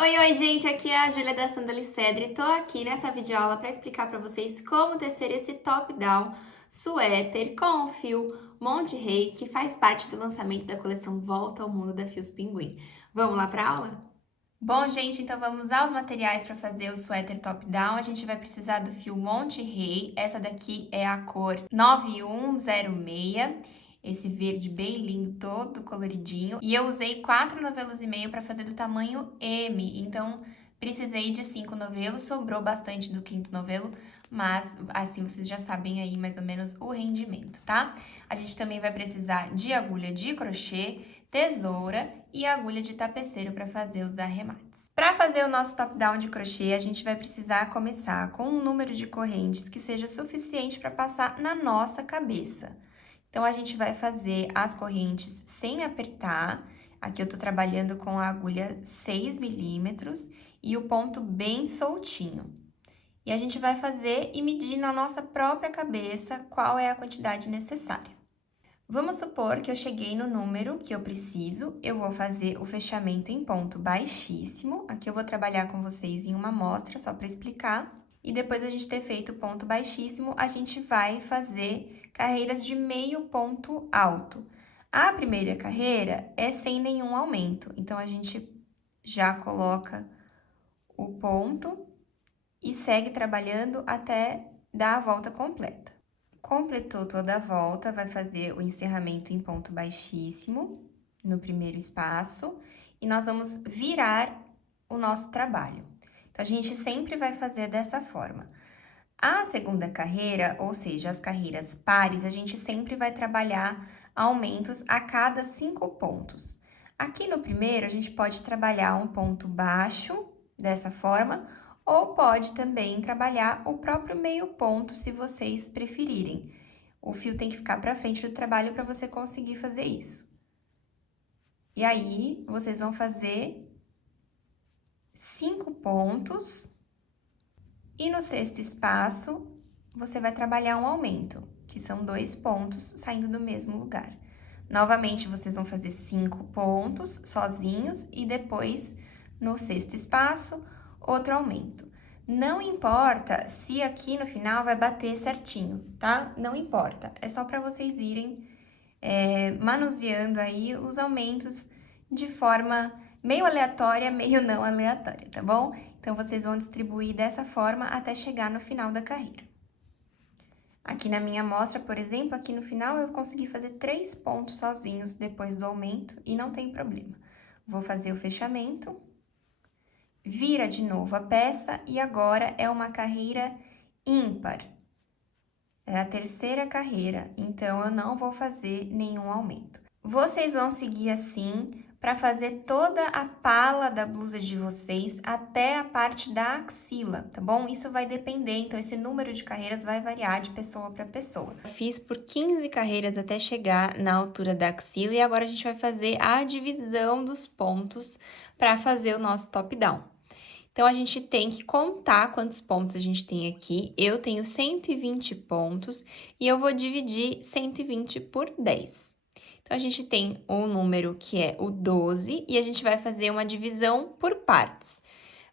Oi, gente, aqui é a Júlia da Sandali Cedre e tô aqui nessa videoaula para explicar para vocês como tecer esse top-down suéter com o fio Monte Rei, que faz parte do lançamento da coleção Volta ao Mundo da Fios Pinguim. Vamos lá para aula? Bom, gente, então vamos usar os materiais para fazer o suéter top-down. A gente vai precisar do fio Monte Rei, essa daqui é a cor 9106. Esse verde bem lindo, todo coloridinho. E eu usei 4 novelos e meio para fazer do tamanho M, então precisei de 5 novelos, sobrou bastante do 5º novelo, mas assim vocês já sabem aí mais ou menos o rendimento, tá? A gente também vai precisar de agulha de crochê, tesoura e agulha de tapeceiro para fazer os arremates. Para fazer o nosso top-down de crochê, a gente vai precisar começar com um número de correntes que seja suficiente para passar na nossa cabeça. Então, a gente vai fazer as correntes sem apertar. Aqui eu tô trabalhando com a agulha 6 milímetros e o ponto bem soltinho. E a gente vai fazer e medir na nossa própria cabeça qual é a quantidade necessária. Vamos supor que eu cheguei no número que eu preciso, eu vou fazer o fechamento em ponto baixíssimo. Aqui eu vou trabalhar com vocês em uma amostra, só para explicar. E depois a gente ter feito o ponto baixíssimo, a gente vai fazer carreiras de meio ponto alto. A primeira carreira é sem nenhum aumento, então a gente já coloca o ponto e segue trabalhando até dar a volta completa. Completou toda a volta, vai fazer o encerramento em ponto baixíssimo no primeiro espaço e nós vamos virar o nosso trabalho. Então, a gente sempre vai fazer dessa forma. A segunda carreira, ou seja, as carreiras pares, a gente sempre vai trabalhar aumentos a cada 5 pontos. Aqui no primeiro, a gente pode trabalhar um ponto baixo, dessa forma, ou pode também trabalhar o próprio meio ponto, se vocês preferirem. O fio tem que ficar para frente do trabalho para você conseguir fazer isso. E aí, vocês vão fazer 5 pontos. E no sexto espaço, você vai trabalhar um aumento, que são 2 pontos saindo do mesmo lugar. Novamente, vocês vão fazer 5 pontos sozinhos e depois, no sexto espaço, outro aumento. Não importa se aqui no final vai bater certinho, tá? Não importa, é só para vocês irem manuseando aí os aumentos de forma meio aleatória, meio não aleatória, tá bom? Então, vocês vão distribuir dessa forma até chegar no final da carreira. Aqui na minha amostra, por exemplo, aqui no final eu consegui fazer 3 pontos sozinhos depois do aumento e não tem problema. Vou fazer o fechamento, vira de novo a peça e agora é uma carreira ímpar. É a terceira carreira, então eu não vou fazer nenhum aumento. Vocês vão seguir assim para fazer toda a pala da blusa de vocês até a parte da axila, tá bom? Isso vai depender, então esse número de carreiras vai variar de pessoa para pessoa. Fiz por 15 carreiras até chegar na altura da axila e agora a gente vai fazer a divisão dos pontos para fazer o nosso top-down. Então, a gente tem que contar quantos pontos a gente tem aqui. Eu tenho 120 pontos e eu vou dividir 120 por 10. Então, a gente tem um número que é o 12 e a gente vai fazer uma divisão por partes.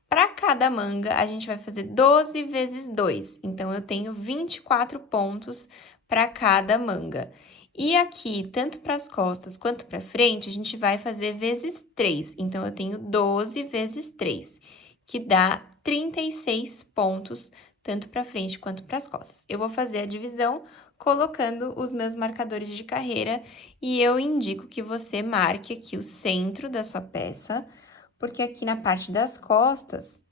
Para cada manga, a gente vai fazer 12 vezes 2. Então, eu tenho 24 pontos para cada manga. E aqui, tanto para as costas quanto para frente, a gente vai fazer vezes 3. Então, eu tenho 12 vezes 3, que dá 36 pontos, tanto para frente quanto para as costas. Eu vou fazer a divisão colocando os meus marcadores de carreira e eu indico que você marque aqui o centro da sua peça, porque aqui na parte das costas,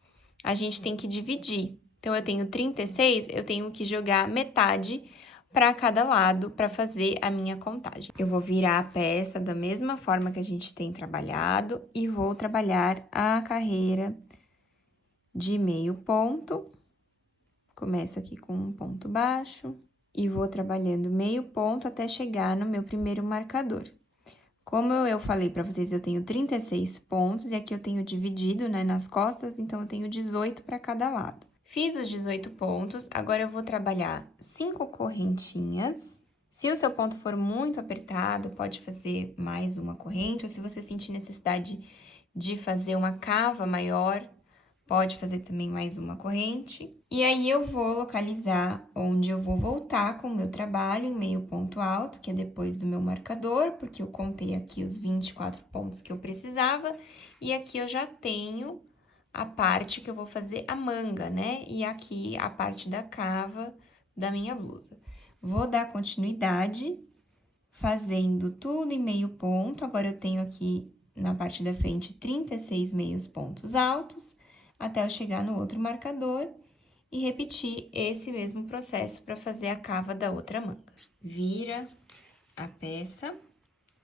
a gente tem que dividir. Então, eu tenho 36, eu tenho que jogar metade para cada lado para fazer a minha contagem. Eu vou virar a peça da mesma forma que a gente tem trabalhado e vou trabalhar a carreira de meio ponto. Começo aqui com um ponto baixo e vou trabalhando meio ponto até chegar no meu primeiro marcador. Como eu falei para vocês, eu tenho 36 pontos e aqui eu tenho dividido, né, nas costas, então eu tenho 18 para cada lado. Fiz os 18 pontos, agora eu vou trabalhar 5 correntinhas. Se o seu ponto for muito apertado, pode fazer mais uma corrente, ou se você sentir necessidade de fazer uma cava maior, pode fazer também mais uma corrente. E aí, eu vou localizar onde eu vou voltar com o meu trabalho em meio ponto alto, que é depois do meu marcador, porque eu contei aqui os 24 pontos que eu precisava. E aqui eu já tenho a parte que eu vou fazer a manga, né? E aqui a parte da cava da minha blusa. Vou dar continuidade, fazendo tudo em meio ponto. Agora, eu tenho aqui na parte da frente 36 meios pontos altos, até eu chegar no outro marcador e repetir esse mesmo processo para fazer a cava da outra manga. Vira a peça,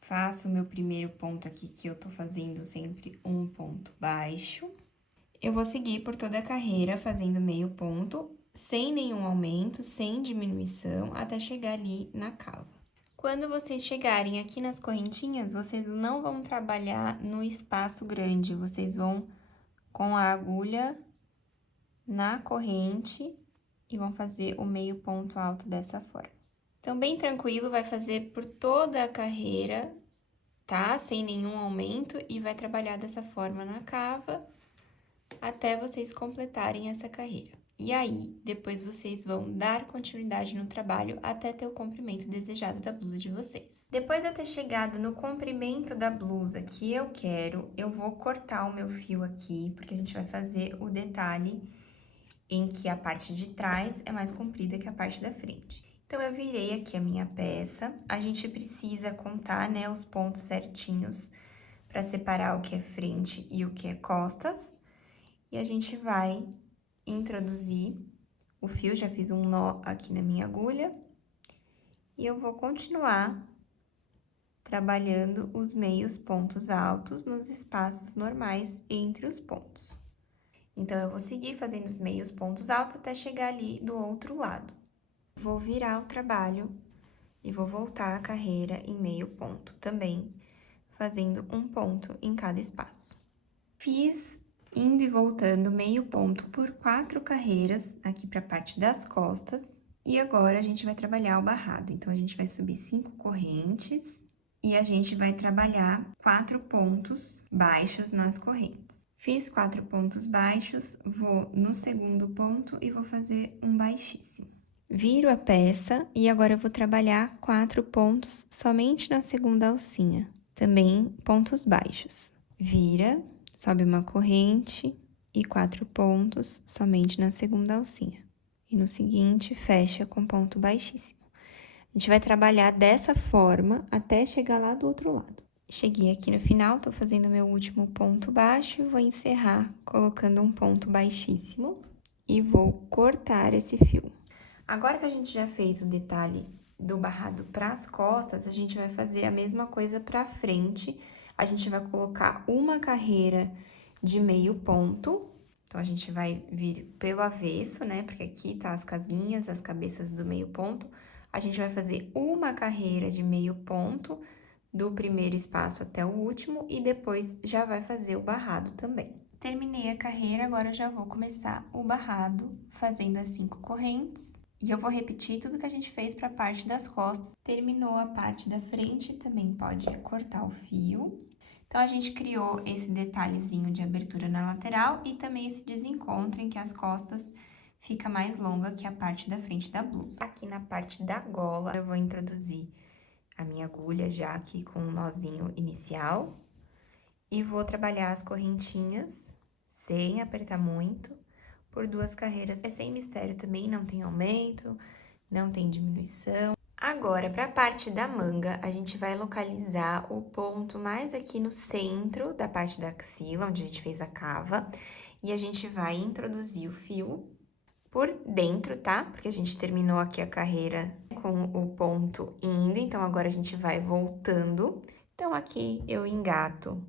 faço o meu primeiro ponto aqui, que eu tô fazendo sempre um ponto baixo. Eu vou seguir por toda a carreira fazendo meio ponto, sem nenhum aumento, sem diminuição, até chegar ali na cava. Quando vocês chegarem aqui nas correntinhas, vocês não vão trabalhar no espaço grande, vocês vão com a agulha na corrente e vão fazer o meio ponto alto dessa forma. Então, bem tranquilo, vai fazer por toda a carreira, tá? Sem nenhum aumento, e vai trabalhar dessa forma na cava até vocês completarem essa carreira. E aí, depois vocês vão dar continuidade no trabalho até ter o comprimento desejado da blusa de vocês. Depois de eu ter chegado no comprimento da blusa que eu quero, eu vou cortar o meu fio aqui, porque a gente vai fazer o detalhe em que a parte de trás é mais comprida que a parte da frente. Então, eu virei aqui a minha peça. A gente precisa contar, né, os pontos certinhos para separar o que é frente e o que é costas. E a gente vai introduzir o fio, já fiz um nó aqui na minha agulha. E eu vou continuar trabalhando os meios pontos altos nos espaços normais entre os pontos. Então, eu vou seguir fazendo os meios pontos altos até chegar ali do outro lado. Vou virar o trabalho e vou voltar a carreira em meio ponto também, fazendo um ponto em cada espaço. Fiz indo e voltando meio ponto por 4 carreiras aqui para a parte das costas. E agora, a gente vai trabalhar o barrado. Então, a gente vai subir 5 correntes e a gente vai trabalhar 4 pontos baixos nas correntes. Fiz 4 pontos baixos, vou no segundo ponto e vou fazer um baixíssimo. Viro a peça e agora eu vou trabalhar 4 pontos somente na segunda alcinha, também pontos baixos. Vira, sobe uma corrente e 4 pontos somente na segunda alcinha. E no seguinte, fecha com ponto baixíssimo. A gente vai trabalhar dessa forma até chegar lá do outro lado. Cheguei aqui no final, tô fazendo meu último ponto baixo, vou encerrar colocando um ponto baixíssimo e vou cortar esse fio. Agora que a gente já fez o detalhe do barrado para as costas, a gente vai fazer a mesma coisa para frente. A gente vai colocar uma carreira de meio ponto. Então, a gente vai vir pelo avesso, né? Porque aqui tá as casinhas, as cabeças do meio ponto. A gente vai fazer uma carreira de meio ponto do primeiro espaço até o último e depois já vai fazer o barrado também. Terminei a carreira, agora já vou começar o barrado fazendo as 5 correntes. E eu vou repetir tudo que a gente fez para a parte das costas. Terminou a parte da frente, também pode cortar o fio. Então, a gente criou esse detalhezinho de abertura na lateral e também esse desencontro em que as costas fica mais longa que a parte da frente da blusa. Aqui na parte da gola, eu vou introduzir a minha agulha já aqui com um nozinho inicial. E vou trabalhar as correntinhas sem apertar muito, por 2 carreiras. É sem mistério também, não tem aumento, não tem diminuição. Agora, para a parte da manga, a gente vai localizar o ponto mais aqui no centro da parte da axila, onde a gente fez a cava. E a gente vai introduzir o fio por dentro, tá? Porque a gente terminou aqui a carreira com o ponto indo, então agora a gente vai voltando. Então, aqui eu engato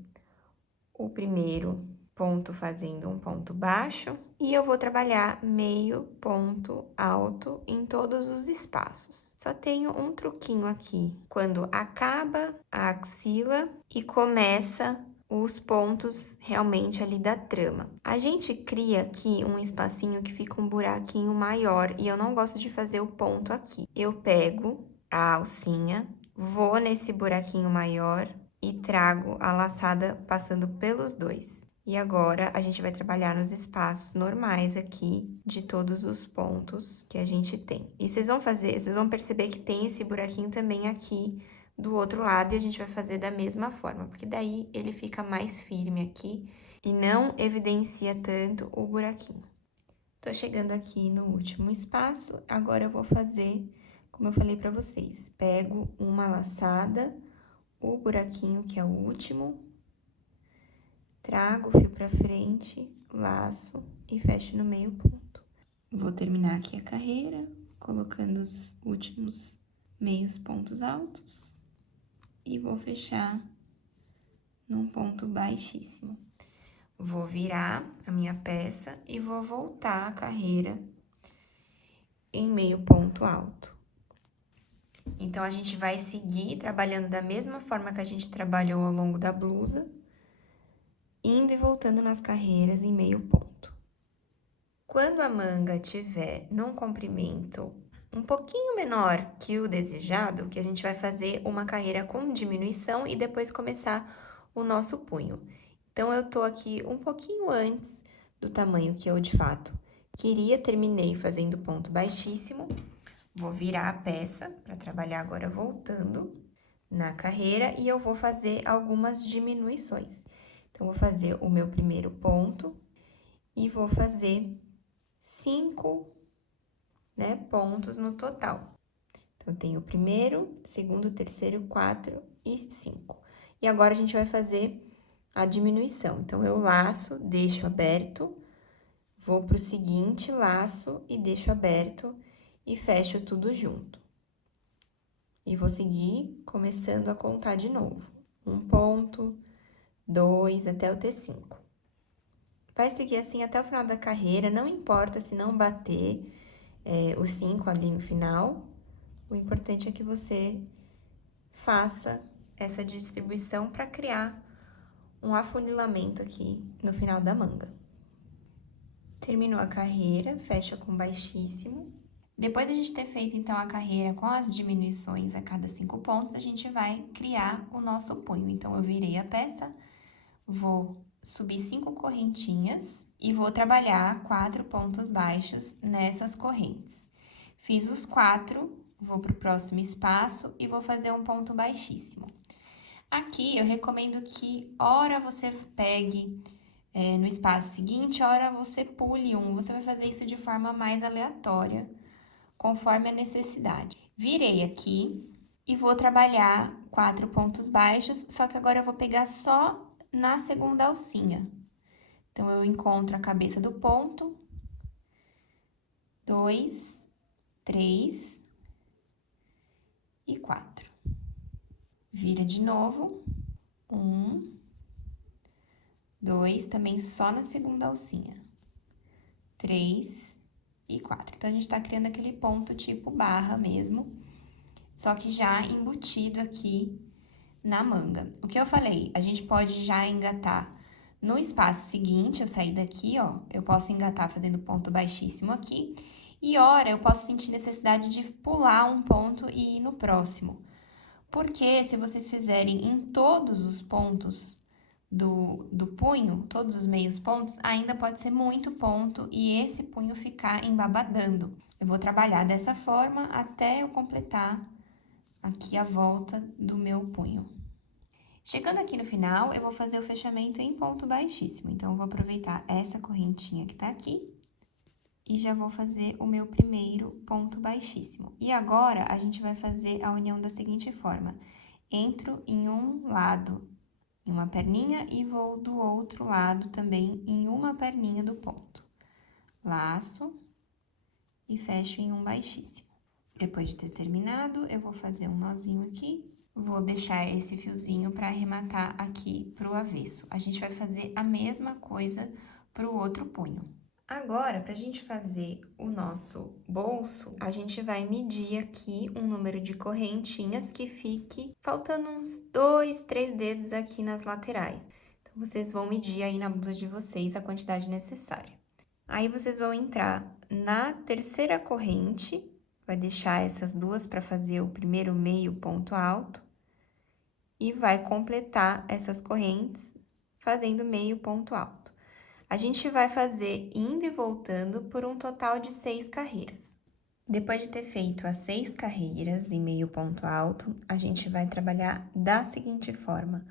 o primeiro ponto fazendo um ponto baixo e eu vou trabalhar meio ponto alto em todos os espaços. Só tenho um truquinho aqui, quando acaba a axila e começa os pontos realmente ali da trama. A gente cria aqui um espacinho que fica um buraquinho maior e eu não gosto de fazer o ponto aqui. Eu pego a alcinha, vou nesse buraquinho maior e trago a laçada passando pelos dois. E agora, a gente vai trabalhar nos espaços normais aqui de todos os pontos que a gente tem. E vocês vão perceber que tem esse buraquinho também aqui do outro lado, e a gente vai fazer da mesma forma, porque daí ele fica mais firme aqui e não evidencia tanto o buraquinho. Tô chegando aqui no último espaço, agora eu vou fazer, como eu falei pra vocês, pego uma laçada, o buraquinho que é o último, trago o fio pra frente, laço e fecho no meio ponto. Vou terminar aqui a carreira, colocando os últimos meios pontos altos e vou fechar num ponto baixíssimo. Vou virar a minha peça e vou voltar a carreira em meio ponto alto. Então, a gente vai seguir trabalhando da mesma forma que a gente trabalhou ao longo da blusa, indo e voltando nas carreiras em meio ponto. Quando a manga tiver num comprimento um pouquinho menor que o desejado, que a gente vai fazer uma carreira com diminuição e depois começar o nosso punho. Então, eu tô aqui um pouquinho antes do tamanho que eu, de fato, queria, terminei fazendo ponto baixíssimo. Vou virar a peça para trabalhar agora voltando na carreira e eu vou fazer algumas diminuições. Então, vou fazer o meu primeiro ponto e vou fazer 5, né, pontos no total. Então, tem o primeiro, segundo, terceiro, 4 e 5. E agora, a gente vai fazer a diminuição. Então, eu laço, deixo aberto, vou pro seguinte, laço e deixo aberto e fecho tudo junto. E vou seguir começando a contar de novo. 1 ponto, 2, até o T5. Vai seguir assim até o final da carreira, não importa se não bater os 5 ali no final. O importante é que você faça essa distribuição para criar um afunilamento aqui no final da manga. Terminou a carreira, fecha com baixíssimo. Depois de a gente ter feito, então, a carreira com as diminuições a cada 5 pontos, a gente vai criar o nosso punho. Então, eu virei a peça, vou subir 5 correntinhas e vou trabalhar 4 pontos baixos nessas correntes. Fiz os 4, vou pro próximo espaço e vou fazer um ponto baixíssimo. Aqui, eu recomendo que, ora você pegue no espaço seguinte, ora você pule um. Você vai fazer isso de forma mais aleatória, conforme a necessidade. Virei aqui e vou trabalhar 4 pontos baixos, só que agora eu vou pegar só na segunda alcinha. Então, eu encontro a cabeça do ponto, 2, 3 e 4. Vira de novo, 1, 2, também só na segunda alcinha, 3 e 4. Então, a gente tá criando aquele ponto tipo barra mesmo, só que já embutido aqui na manga. O que eu falei, a gente pode já engatar no espaço seguinte, eu sair daqui, ó, eu posso engatar fazendo ponto baixíssimo aqui, e ora, eu posso sentir necessidade de pular um ponto e ir no próximo. Porque se vocês fizerem em todos os pontos do punho, todos os meios pontos, ainda pode ser muito ponto e esse punho ficar embabadando. Eu vou trabalhar dessa forma até eu completar aqui a volta do meu punho. Chegando aqui no final, eu vou fazer o fechamento em ponto baixíssimo. Então, eu vou aproveitar essa correntinha que tá aqui e já vou fazer o meu primeiro ponto baixíssimo. E agora, a gente vai fazer a união da seguinte forma. Entro em um lado, em uma perninha, e vou do outro lado também em uma perninha do ponto. Laço e fecho em um baixíssimo. Depois de ter terminado, eu vou fazer um nozinho aqui. Vou deixar esse fiozinho para arrematar aqui pro avesso. A gente vai fazer a mesma coisa pro outro punho. Agora, pra gente fazer o nosso bolso, a gente vai medir aqui um número de correntinhas que fique faltando uns 2, 3 dedos aqui nas laterais. Então, vocês vão medir aí na blusa de vocês a quantidade necessária. Aí, vocês vão entrar na terceira corrente, vai deixar essas duas para fazer o primeiro meio ponto alto, e vai completar essas correntes fazendo meio ponto alto. A gente vai fazer indo e voltando por um total de 6 carreiras. Depois de ter feito as 6 carreiras em meio ponto alto, a gente vai trabalhar da seguinte forma.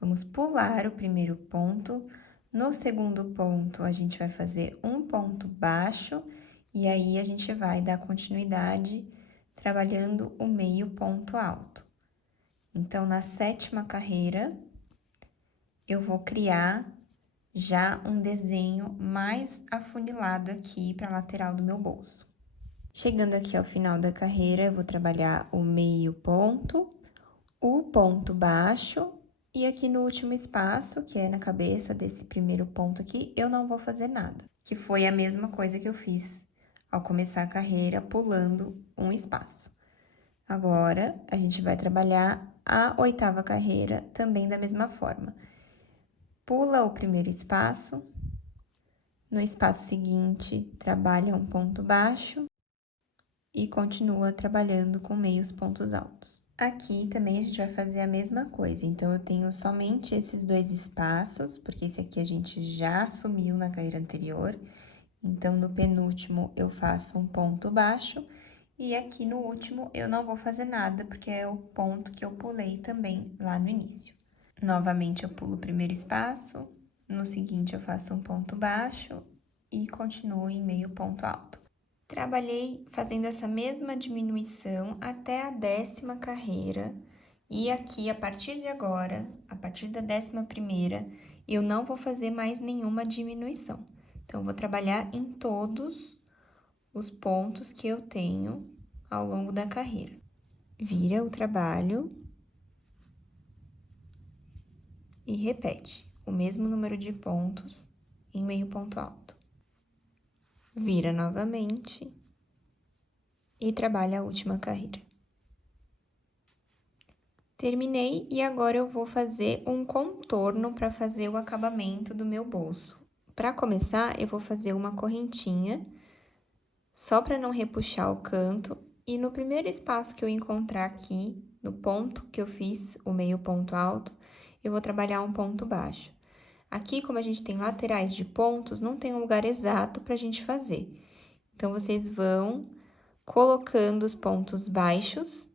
Vamos pular o primeiro ponto, no segundo ponto a gente vai fazer um ponto baixo, e aí a gente vai dar continuidade trabalhando o meio ponto alto. Então, na 7ª carreira, eu vou criar já um desenho mais afunilado aqui para a lateral do meu bolso. Chegando aqui ao final da carreira, eu vou trabalhar o meio ponto, o ponto baixo, e aqui no último espaço, que é na cabeça desse primeiro ponto aqui, eu não vou fazer nada, que foi a mesma coisa que eu fiz ao começar a carreira, pulando um espaço. Agora, a gente vai trabalhar a 8ª carreira também da mesma forma. Pula o primeiro espaço, no espaço seguinte, trabalha um ponto baixo e continua trabalhando com meios pontos altos. Aqui também a gente vai fazer a mesma coisa, então eu tenho somente esses 2 espaços, porque esse aqui a gente já assumiu na carreira anterior, então no penúltimo eu faço um ponto baixo, e aqui no último eu não vou fazer nada, porque é o ponto que eu pulei também lá no início. Novamente eu pulo o primeiro espaço, no seguinte eu faço um ponto baixo e continuo em meio ponto alto. Trabalhei fazendo essa mesma diminuição até a 10ª carreira, e aqui, a partir de agora, a partir da 11ª, eu não vou fazer mais nenhuma diminuição. Então, eu vou trabalhar em todos os pontos que eu tenho ao longo da carreira. Vira o trabalho e repete o mesmo número de pontos em meio ponto alto. Vira novamente e trabalha a última carreira. Terminei e agora eu vou fazer um contorno para fazer o acabamento do meu bolso. Para começar, eu vou fazer uma correntinha, só para não repuxar o canto, e no primeiro espaço que eu encontrar aqui, no ponto que eu fiz o meio ponto alto, eu vou trabalhar um ponto baixo. Aqui, como a gente tem laterais de pontos, não tem um lugar exato para a gente fazer. Então, vocês vão colocando os pontos baixos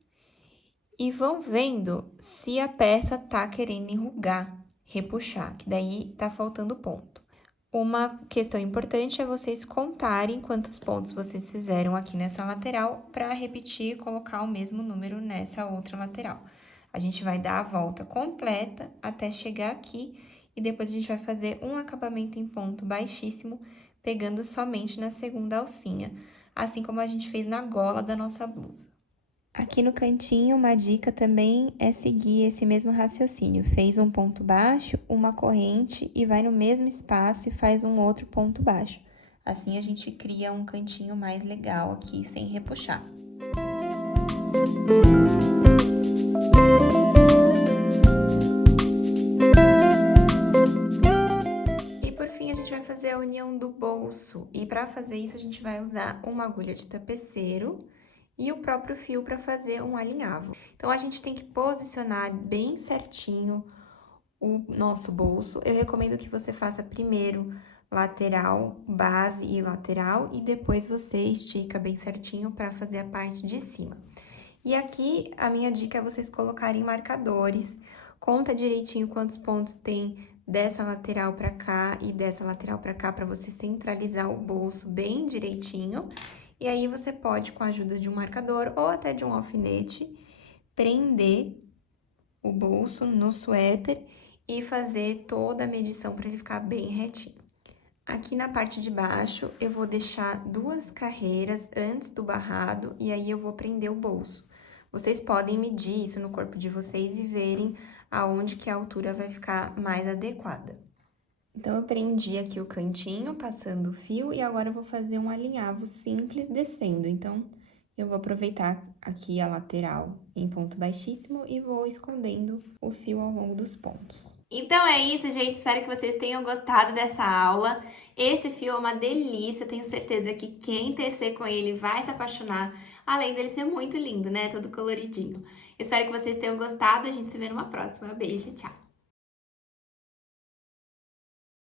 e vão vendo se a peça tá querendo enrugar, repuxar, que daí tá faltando ponto. Uma questão importante é vocês contarem quantos pontos vocês fizeram aqui nessa lateral para repetir e colocar o mesmo número nessa outra lateral. A gente vai dar a volta completa até chegar aqui e depois a gente vai fazer um acabamento em ponto baixíssimo, pegando somente na segunda alcinha, assim como a gente fez na gola da nossa blusa. Aqui no cantinho, uma dica também é seguir esse mesmo raciocínio. Fez um ponto baixo, uma corrente e vai no mesmo espaço e faz um outro ponto baixo. Assim, a gente cria um cantinho mais legal aqui, sem repuxar. E por fim, a gente vai fazer a união do bolso. E para fazer isso, a gente vai usar uma agulha de tapeceiro e o próprio fio para fazer um alinhavo. Então, a gente tem que posicionar bem certinho o nosso bolso. Eu recomendo que você faça primeiro lateral, base e lateral, e depois você estica bem certinho para fazer a parte de cima. E aqui, a minha dica é vocês colocarem marcadores, conta direitinho quantos pontos tem dessa lateral para cá e dessa lateral para cá, para você centralizar o bolso bem direitinho. E aí, você pode, com a ajuda de um marcador ou até de um alfinete, prender o bolso no suéter e fazer toda a medição para ele ficar bem retinho. Aqui na parte de baixo, eu vou deixar 2 carreiras antes do barrado e aí eu vou prender o bolso. Vocês podem medir isso no corpo de vocês e verem aonde que a altura vai ficar mais adequada. Então, eu prendi aqui o cantinho, passando o fio, e agora eu vou fazer um alinhavo simples descendo. Então, eu vou aproveitar aqui a lateral em ponto baixíssimo e vou escondendo o fio ao longo dos pontos. Então é isso, gente. Espero que vocês tenham gostado dessa aula. Esse fio é uma delícia, tenho certeza que quem tecer com ele vai se apaixonar, além dele ser muito lindo, né? Todo coloridinho. Espero que vocês tenham gostado, a gente se vê numa próxima. Beijo, tchau!